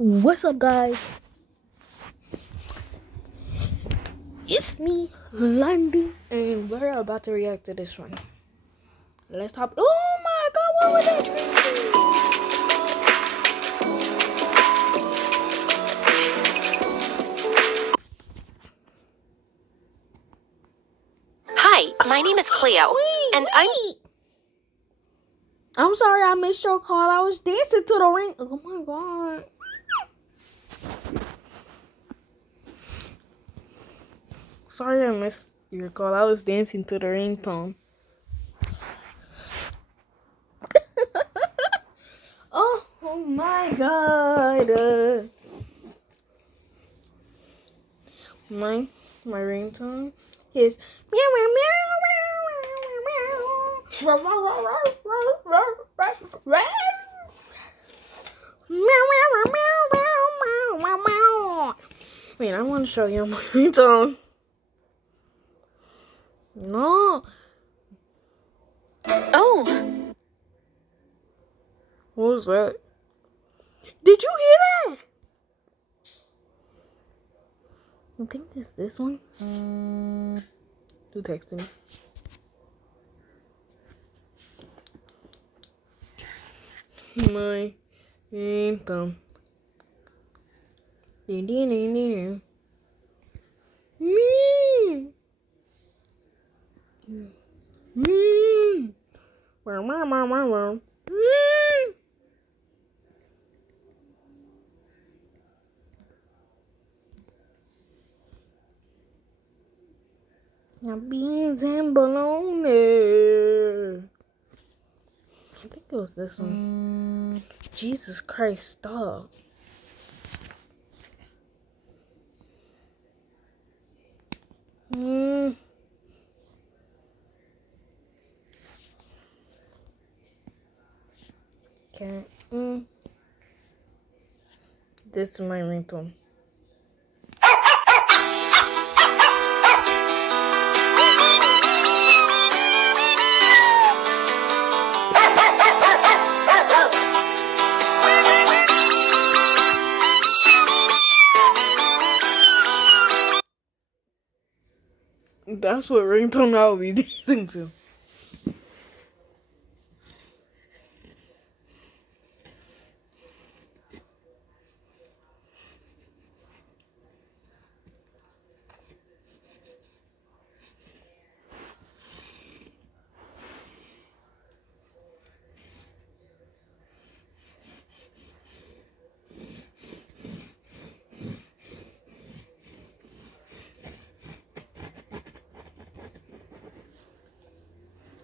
What's up, guys? It's me, Lundy, and we're about to react to this one. Let's hop. Oh my god, what was that tree? Hi, my name is Cleo, and I'm sorry I missed your call. I was dancing to the ring. Oh my god. Sorry I missed your call. I was dancing to the ringtone. Oh my god. My ringtone is meow meow meow meow meow. Wait, I want to show you my ringtone. No. Oh. What was that? Did you hear that? I think it's this one. Who texted me? My ringtone. Me. Beans and bologna. I think it was this one. Jesus Christ, stop. Okay. This is my ringtone. That's what ringtone I will be dancing to.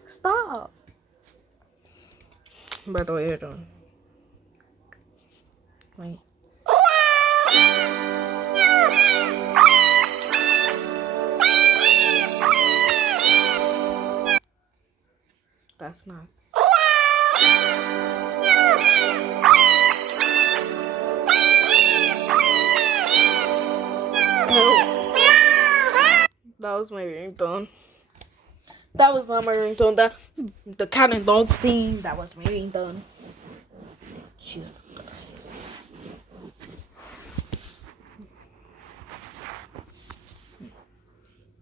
Stop. By the way, on. Wait. That's not. That was my ringtone. That was not my ringtone. The cat and dog scene. That was my ringtone. Jesus Christ.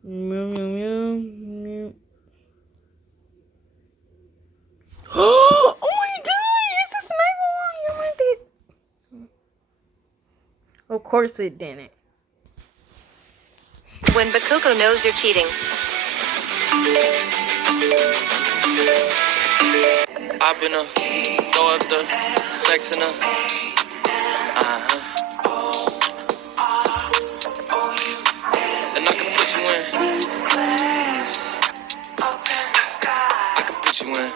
Meow meow meow meow. Oh my god! It's a sniper one. You meant it. Of course it didn't. When Bakoko knows you're cheating. I've been throw up the sex in her. And I can put you in. I can put you in.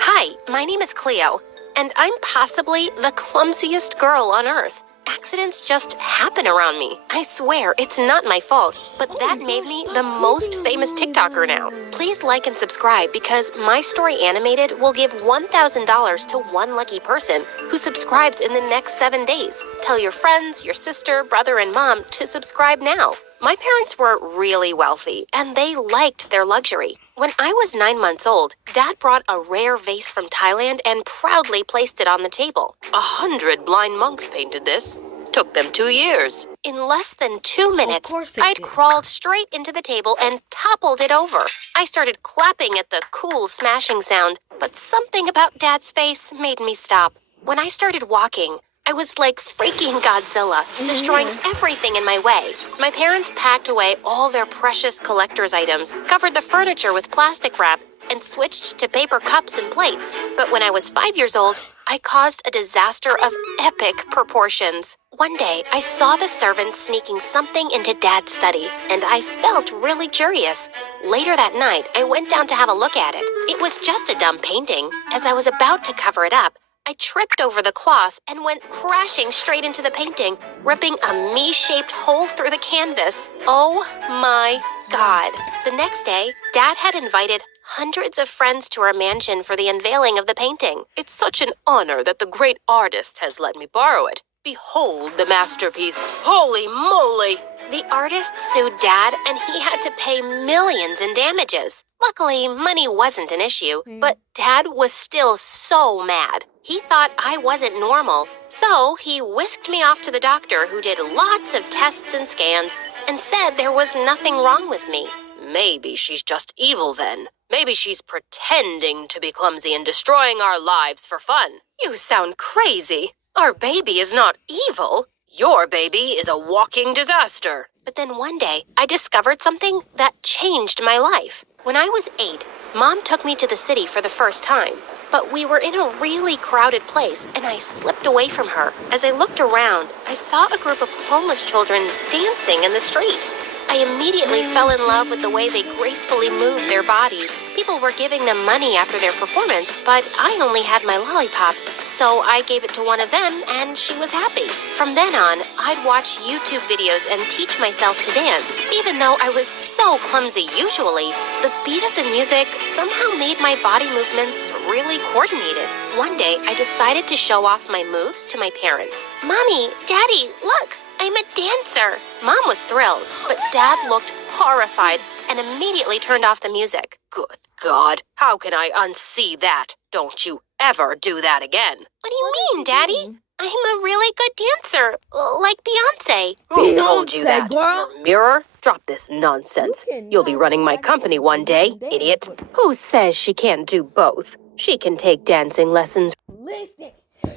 Hi, my name is Cleo, and I'm possibly the clumsiest girl on earth. Accidents just happen around me. I swear, it's not my fault, but that made me the most famous TikToker now. Please like and subscribe because My Story Animated will give $1,000 to one lucky person who subscribes in the next 7 days. Tell your friends, your sister, brother, and mom to subscribe now. My parents were really wealthy, and they liked their luxury. When I was 9 months old, Dad brought a rare vase from Thailand and proudly placed it on the table. 100 blind monks painted this. Took them 2 years. In less than 2 minutes, I'd crawled straight into the table and toppled it over. I started clapping at the cool smashing sound, but something about Dad's face made me stop. When I started walking, I was like freaking Godzilla, destroying everything in my way. My parents packed away all their precious collector's items, covered the furniture with plastic wrap, and switched to paper cups and plates. But when I was 5 years old, I caused a disaster of epic proportions. One day, I saw the servants sneaking something into Dad's study, and I felt really curious. Later that night, I went down to have a look at it. It was just a dumb painting. As I was about to cover it up, I tripped over the cloth and went crashing straight into the painting, ripping a me-shaped hole through the canvas. Oh my God. The next day, Dad had invited hundreds of friends to our mansion for the unveiling of the painting. It's such an honor that the great artist has let me borrow it. Behold the masterpiece. Holy moly! The artist sued Dad, and he had to pay millions in damages. Luckily, money wasn't an issue, but Dad was still so mad. He thought I wasn't normal, so he whisked me off to the doctor, who did lots of tests and scans and said there was nothing wrong with me. Maybe she's just evil then. Maybe she's pretending to be clumsy and destroying our lives for fun. You sound crazy. Our baby is not evil. Your baby is a walking disaster. But then one day, I discovered something that changed my life. When I was 8, Mom took me to the city for the first time. But we were in a really crowded place, and I slipped away from her. As I looked around, I saw a group of homeless children dancing in the street. I immediately fell in love with the way they gracefully moved their bodies. People were giving them money after their performance, but I only had my lollipop. So I gave it to one of them, and she was happy. From then on, I'd watch YouTube videos and teach myself to dance. Even though I was so clumsy usually, the beat of the music somehow made my body movements really coordinated. One day, I decided to show off my moves to my parents. Mommy, Daddy, look! I'm a dancer! Mom was thrilled, but Dad looked horrified and immediately turned off the music. Good God, how can I unsee that? Don't you ever do that again. What do you mean, Daddy? I'm a really good dancer, like Beyonce. Who told you that? Girl. Your mirror? Drop this nonsense. You'll be running my company one day, idiot. Who says she can't do both? She can take dancing lessons. Listen,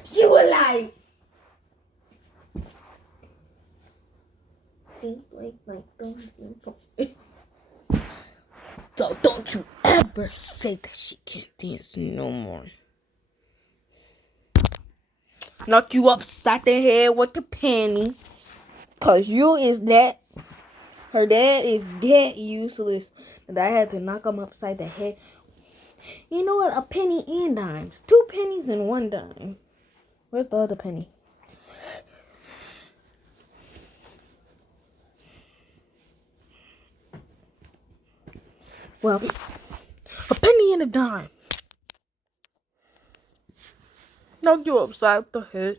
she was like, so don't you ever say that she can't dance no more. Knock you upside the head with the penny. Cause you is that. Her dad is that useless that I had to knock him upside the head. You know what? A penny and dimes. 2 pennies and 1 dime. Where's the other penny? Well, a penny and a dime. Knock you upside the head.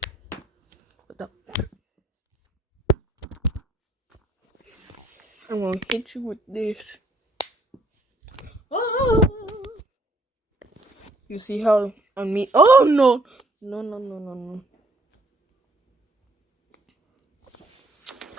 I'm gonna hit you with this. Oh. You see how on me? Oh no! No.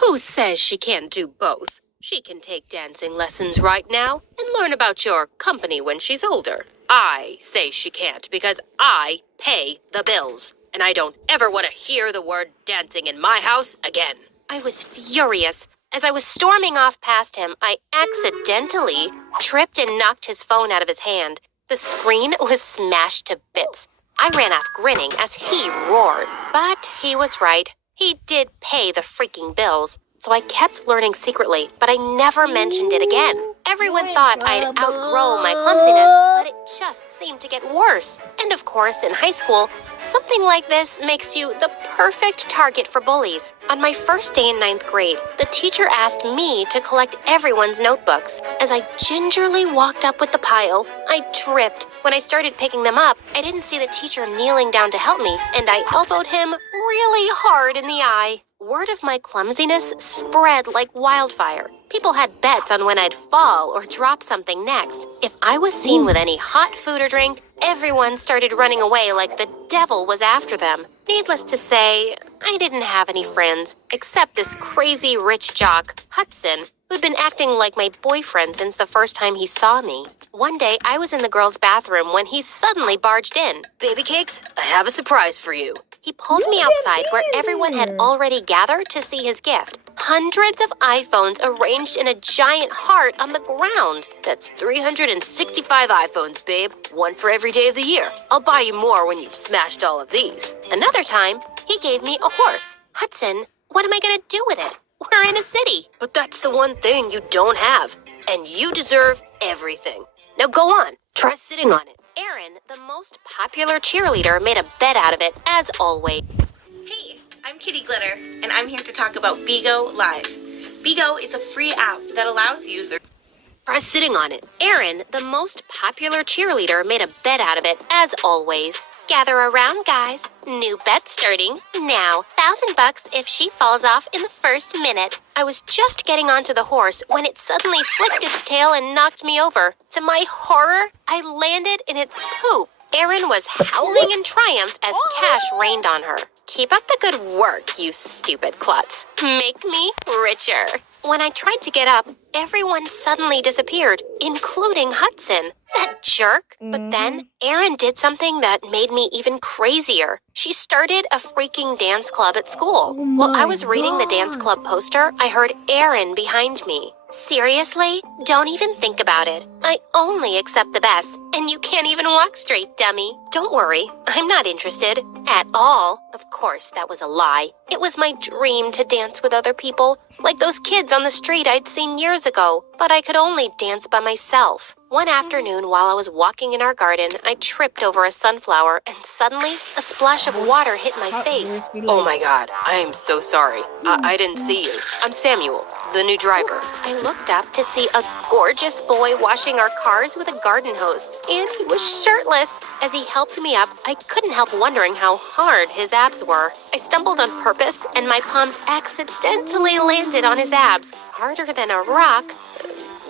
Who says she can't do both? She can take dancing lessons right now and learn about your company when she's older. I say she can't because I pay the bills. And I don't ever want to hear the word dancing in my house again. I was furious. As I was storming off past him, I accidentally tripped and knocked his phone out of his hand. The screen was smashed to bits. I ran off grinning as he roared. But he was right. He did pay the freaking bills. So I kept learning secretly, but I never mentioned it again. Everyone thought I'd outgrow my clumsiness, but it just seemed to get worse. And of course, in high school, something like this makes you the perfect target for bullies. On my first day in 9th grade, the teacher asked me to collect everyone's notebooks. As I gingerly walked up with the pile, I tripped. When I started picking them up, I didn't see the teacher kneeling down to help me, and I elbowed him really hard in the eye. Word of my clumsiness spread like wildfire. People had bets on when I'd fall or drop something next. If I was seen with any hot food or drink, everyone started running away like the devil was after them. Needless to say, I didn't have any friends, except this crazy rich jock, Hudson, who'd been acting like my boyfriend since the first time he saw me. One day, I was in the girls' bathroom when he suddenly barged in. Baby cakes, I have a surprise for you. He pulled me outside where everyone had already gathered to see his gift. Hundreds of iPhones arranged in a giant heart on the ground. That's 365 iPhones, babe. One for every day of the year. I'll buy you more when you've smashed all of these. Another time, he gave me a horse. Hudson, what am I gonna do with it? We're in a city. But that's the one thing you don't have. And you deserve everything. Now go on. Try sitting on it. Erin, the most popular cheerleader, made a bet out of it, as always. Hey, I'm Kitty Glitter, and I'm here to talk about Bigo Live. Bigo is a free app that allows users... Try sitting on it. Erin, the most popular cheerleader, made a bet out of it, as always. Gather around, guys. New bet starting now. $1,000 if she falls off in the first minute. I was just getting onto the horse when it suddenly flicked its tail and knocked me over. To my horror, I landed in its poop. Erin was howling in triumph as cash rained on her. Keep up the good work, you stupid klutz. Make me richer. When I tried to get up, everyone suddenly disappeared, including Hudson. That jerk. But then, Erin did something that made me even crazier. She started a freaking dance club at school. While I was reading the dance club poster, I heard Erin behind me. Seriously? Don't even think about it. I only accept the best, and you can't even walk straight, dummy. Don't worry, I'm not interested. At all. Of course, that was a lie. It was my dream to dance with other people, like those kids on the street I'd seen years ago, but I could only dance by myself. One afternoon, while I was walking in our garden, I tripped over a sunflower, and suddenly, a splash of water hit my face. Oh my God, I am so sorry. I didn't see you. I'm Samuel, the new driver. I looked up to see a gorgeous boy washing our cars with a garden hose, and he was shirtless. As he helped me up, I couldn't help wondering how hard his abs were. I stumbled on purpose, and my palms accidentally landed on his abs, harder than a rock.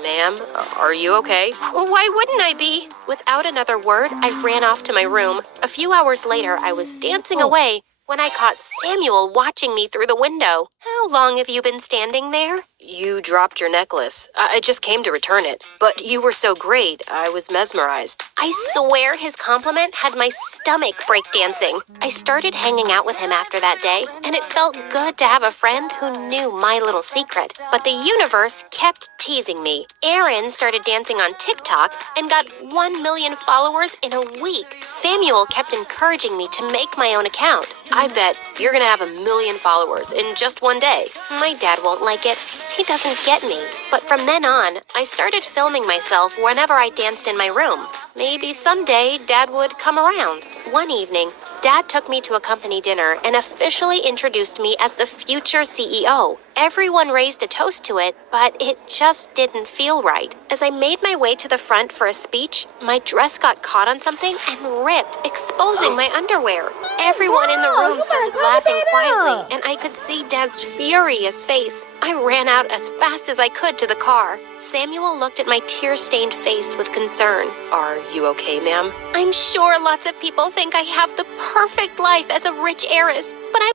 Ma'am, are you okay? Why wouldn't I be? Without another word, I ran off to my room. A few hours later, I was dancing away when I caught Samuel watching me through the window. How long have you been standing there? You dropped your necklace. I just came to return it. But you were so great, I was mesmerized. I swear his compliment had my stomach breakdancing. I started hanging out with him after that day, and it felt good to have a friend who knew my little secret. But the universe kept teasing me. Erin started dancing on TikTok and got 1 million followers in a week. Samuel kept encouraging me to make my own account. I bet you're gonna have 1 million followers in just one day. My dad won't like it. He doesn't get me. But from then on, I started filming myself whenever I danced in my room. Maybe someday Dad would come around. One evening, Dad took me to a company dinner and officially introduced me as the future CEO. Everyone raised a toast to it, but it just didn't feel right. As I made my way to the front for a speech, my dress got caught on something and ripped, exposing my underwear. Everyone in the room started laughing quietly, and I could see Dad's furious face. I ran out as fast as I could to the car. Samuel looked at my tear-stained face with concern. Are you okay, ma'am? I'm sure lots of people think I have the perfect life as a rich heiress, but I'm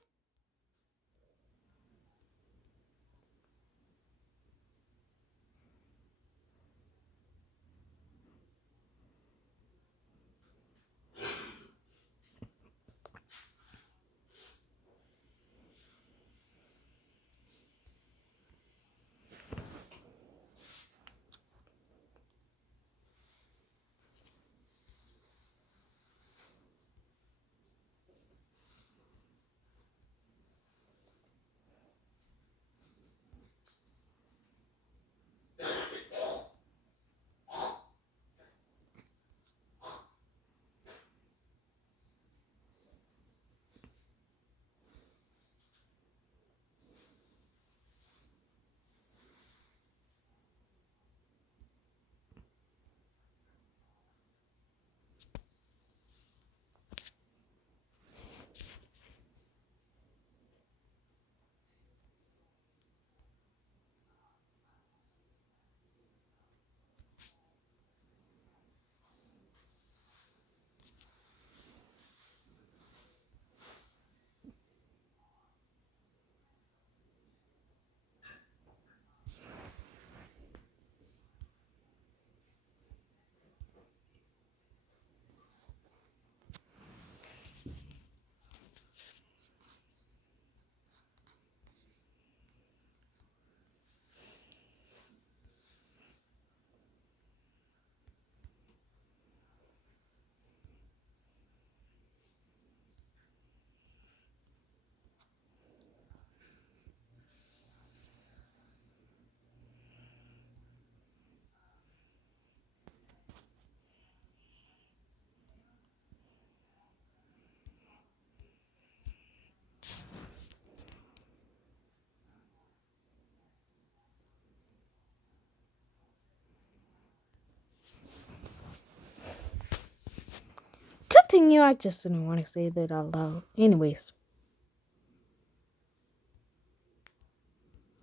Continue. I just didn't want to say that out loud. Anyways.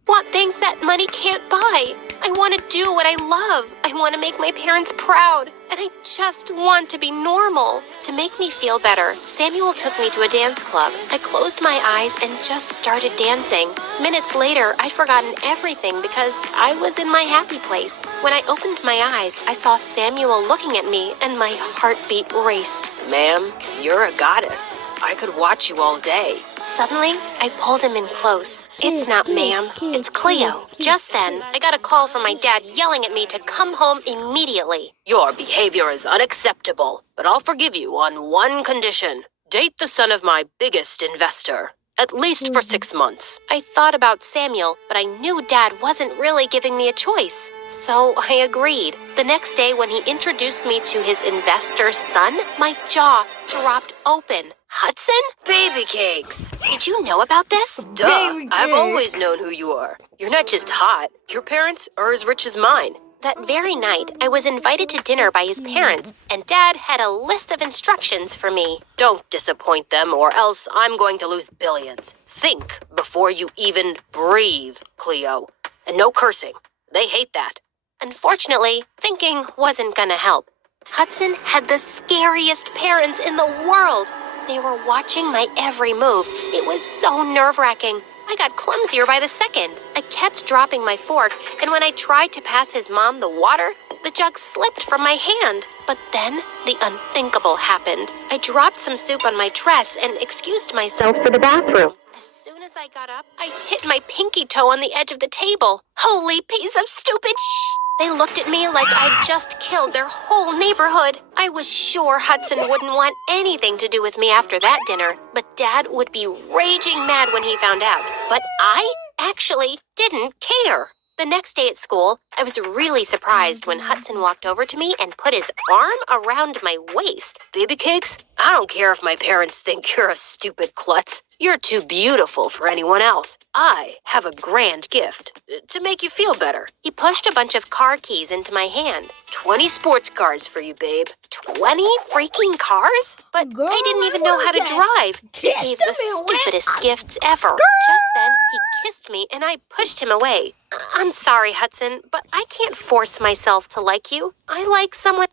Want things that money can't buy. I want to do what I love. I want to make my parents proud. And I just want to be normal. To make me feel better, Samuel took me to a dance club. I closed my eyes and just started dancing. Minutes later, I'd forgotten everything because I was in my happy place. When I opened my eyes, I saw Samuel looking at me and my heartbeat raced. Ma'am, you're a goddess. I could watch you all day. Suddenly, I pulled him in close. It's not ma'am, it's Cleo. Just then, I got a call from my dad yelling at me to come home immediately. Your behavior is unacceptable, but I'll forgive you on one condition. Date the son of my biggest investor. At least for 6 months. I thought about Samuel, but I knew Dad wasn't really giving me a choice. So I agreed. The next day when he introduced me to his investor's son, my jaw dropped open. Hudson? Baby cakes! Did you know about this? Duh! Baby I've cakes. always known who you are. You're not just hot. Your parents are as rich as mine. That very night, I was invited to dinner by his parents, and Dad had a list of instructions for me. Don't disappoint them, or else I'm going to lose billions. Think before you even breathe, Cleo. And no cursing. They hate that. Unfortunately, thinking wasn't gonna help. Hudson had the scariest parents in the world. They were watching my every move. It was so nerve-wracking. I got clumsier by the second. I kept dropping my fork, and when I tried to pass his mom the water, the jug slipped from my hand. But then, the unthinkable happened. I dropped some soup on my dress and excused myself for the bathroom. As soon as I got up, I hit my pinky toe on the edge of the table. Holy piece of stupid shh! They looked at me like I'd just killed their whole neighborhood. I was sure Hudson wouldn't want anything to do with me after that dinner, but Dad would be raging mad when he found out. But I actually didn't care. The next day at school, I was really surprised when Hudson walked over to me and put his arm around my waist. Baby cakes? I don't care if my parents think you're a stupid klutz. You're too beautiful for anyone else. I have a grand gift to make you feel better. He pushed a bunch of car keys into my hand. 20 sports cars for you, babe. 20 freaking cars? But Girl, I didn't even know how to drive. He Kiss gave them the and stupidest gifts ever. Just then, he kissed me and I pushed him away. I'm sorry, Hudson, but I can't force myself to like you. I like someone.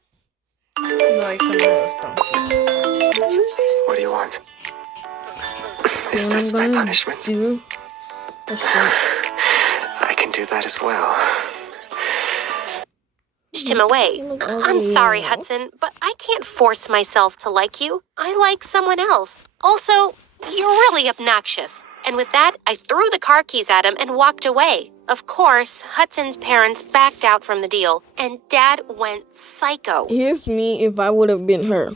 Like someone else, don't you? What do you want? Is this my punishment? That's right. I can do that as well. Pushed him away. I'm sorry, Hudson, but I can't force myself to like you. I like someone else. Also, you're really obnoxious. And with that, I threw the car keys at him and walked away. Of course, Hudson's parents backed out from the deal, and Dad went psycho. Here's me if I would have been her.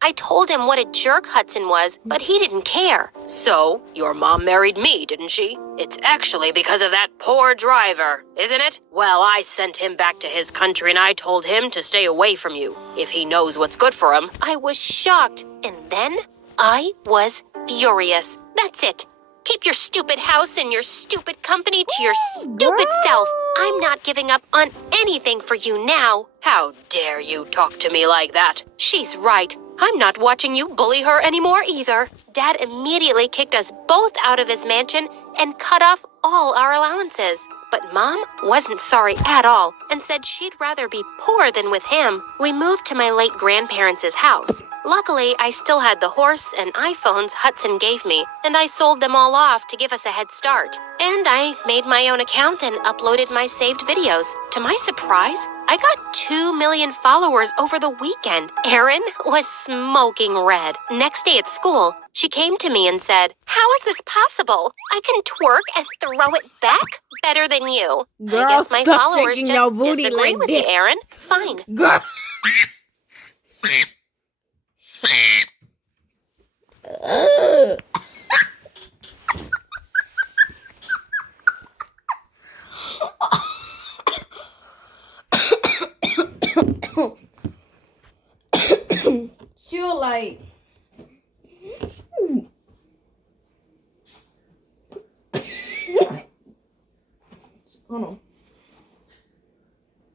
I told him what a jerk Hudson was, but he didn't care. So, your mom married me, didn't she? It's actually because of that poor driver, isn't it? Well, I sent him back to his country and I told him to stay away from you, if he knows what's good for him. I was shocked, and then I was furious. That's it. Keep your stupid house and your stupid company to your stupid self. I'm not giving up on anything for you now. How dare you talk to me like that? She's right. I'm not watching you bully her anymore either. Dad immediately kicked us both out of his mansion and cut off all our allowances. But Mom wasn't sorry at all and said she'd rather be poor than with him. We moved to my late grandparents' house. Luckily, I still had the horse and iPhones Hudson gave me, and I sold them all off to give us a head start. And I made my own account and uploaded my saved videos. To my surprise, I got 2 million followers over the weekend. Erin was smoking red. Next day at school, she came to me and said, "How is this possible? I can twerk and throw it back better than you." Girl, I guess my stop followers shaking your just booty disagree like with that. you, Erin. Fine. Girl. She'll like. hold on.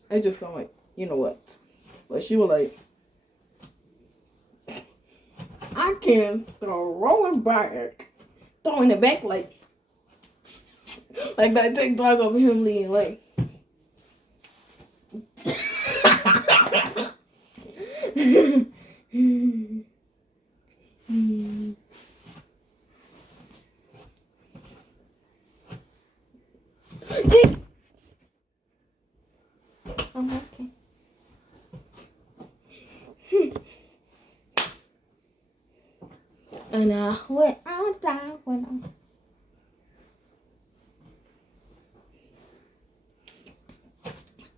I just felt like, you know what? But she was like, I can throw it back. Throwing it back like that TikTok of him leaning like. I'm okay. And when I die, when I'm.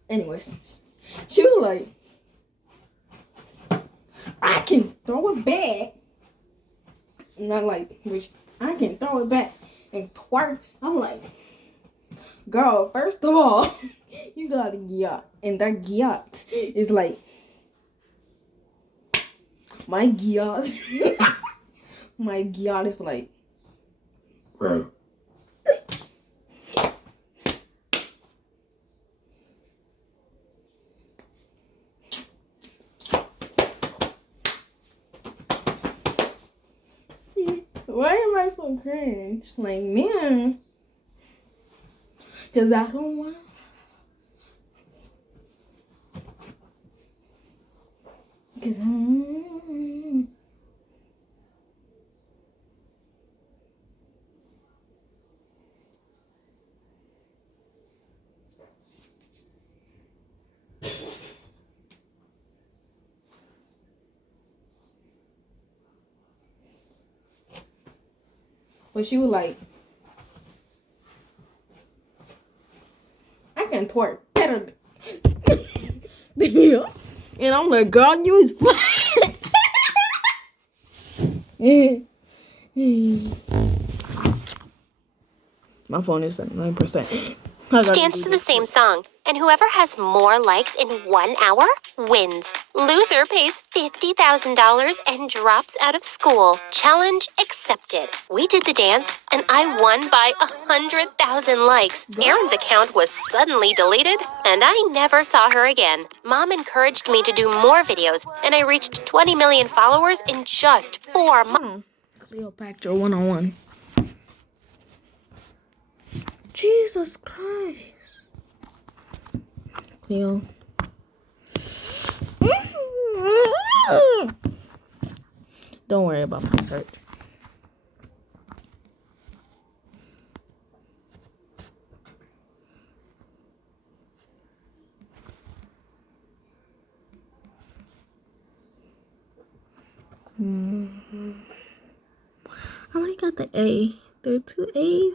Anyways, she was like, I can throw it back. And I'm like, which I can throw it back and twerk. I'm like, girl, first of all, you got a yacht. And that yacht is like, my yacht. My yacht is like, bro. Why am I so cringe? Like, man. Because I don't want. Because But she was like, I can twerk better than you. And I'm like, girl, you is fine. My phone is at 9%. Dance to the same song, and whoever has more likes in 1 hour wins. Loser pays $50,000 and drops out of school. Challenge accepted. We did the dance, and I won by 100,000 likes. Erin's account was suddenly deleted, and I never saw her again. Mom encouraged me to do more videos, and I reached 20 million followers in just 4 months. Cleopatra 101. Jesus Christ. Cleo. Don't worry about my search. I already got the A. There are 2 A's.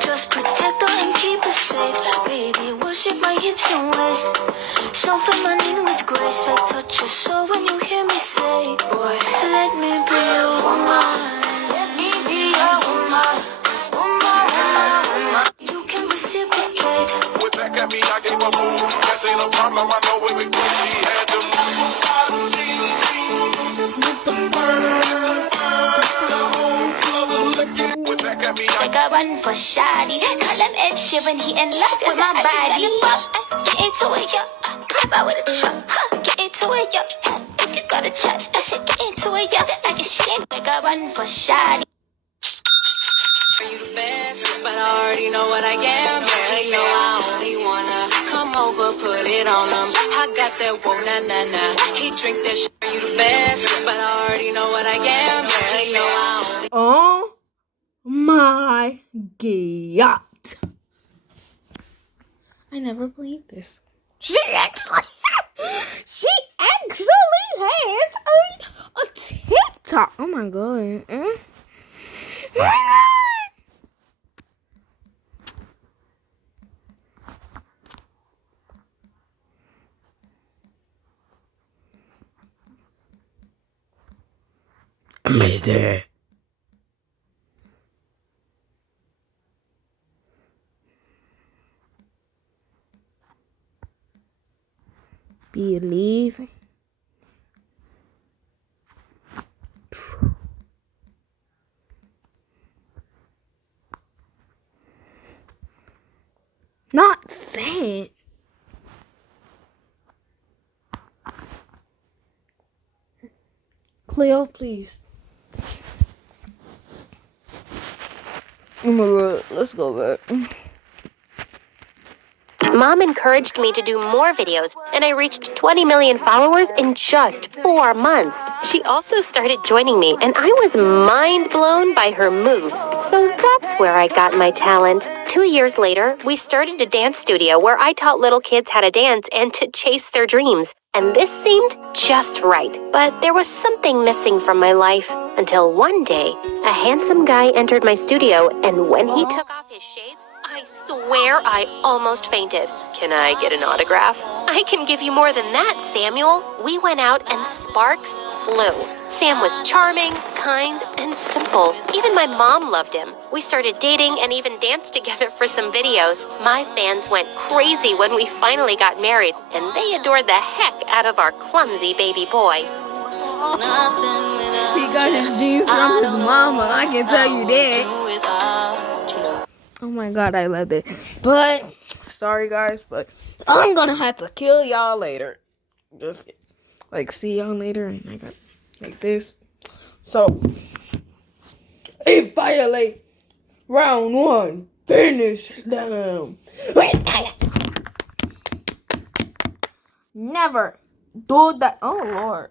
Just protect her and keep her safe. Baby, worship my hips and waist. So feminine with grace. I touch your soul when you hear me say, boy, let me be your woman. Let me be your woman. Woman, woman, woman. You can reciprocate. With back at me, I gave a move. That ain't a problem, I know it. She had to move. Like I run for shoddy. Call him Ed Sheeran, he in love with my body. Get into it, yo. Pop out with a truck. Get into it, yo. If you go to church, I said get into it, yo. I just shit like I run for shoddy. You the best, but I already know what I am. They know I only wanna come over, put it on them. I got that whoa, na na na. He drink that shit. You the best, but I already know what I am. They know I only. Oh, my God. I never believed this. She actually has a TikTok. Oh my God. Oh my God. Amazing. Believe. Not sad. Cleo, please. Oh my God, let's go back. Mom encouraged me to do more videos, and I reached 20 million followers in just 4 months. She also started joining me, and I was mind blown by her moves. So that's where I got my talent. 2 years later, we started a dance studio where I taught little kids how to dance and to chase their dreams. And this seemed just right. But there was something missing from my life. Until one day, a handsome guy entered my studio, and when he took off his shades, I swear I almost fainted. Can I get an autograph? I can give you more than that, Samuel. We went out and sparks flew. Sam was charming, kind, and simple. Even my mom loved him. We started dating and even danced together for some videos. My fans went crazy when we finally got married, and they adored the heck out of our clumsy baby boy. He got his genes from his mama. I can tell you that. Oh my God, I love it. But, sorry guys, but I'm gonna have to kill y'all later. Just, like, see y'all later. And I got, like, this. So, it violates round 1. Finish them. Never do that. Oh, Lord.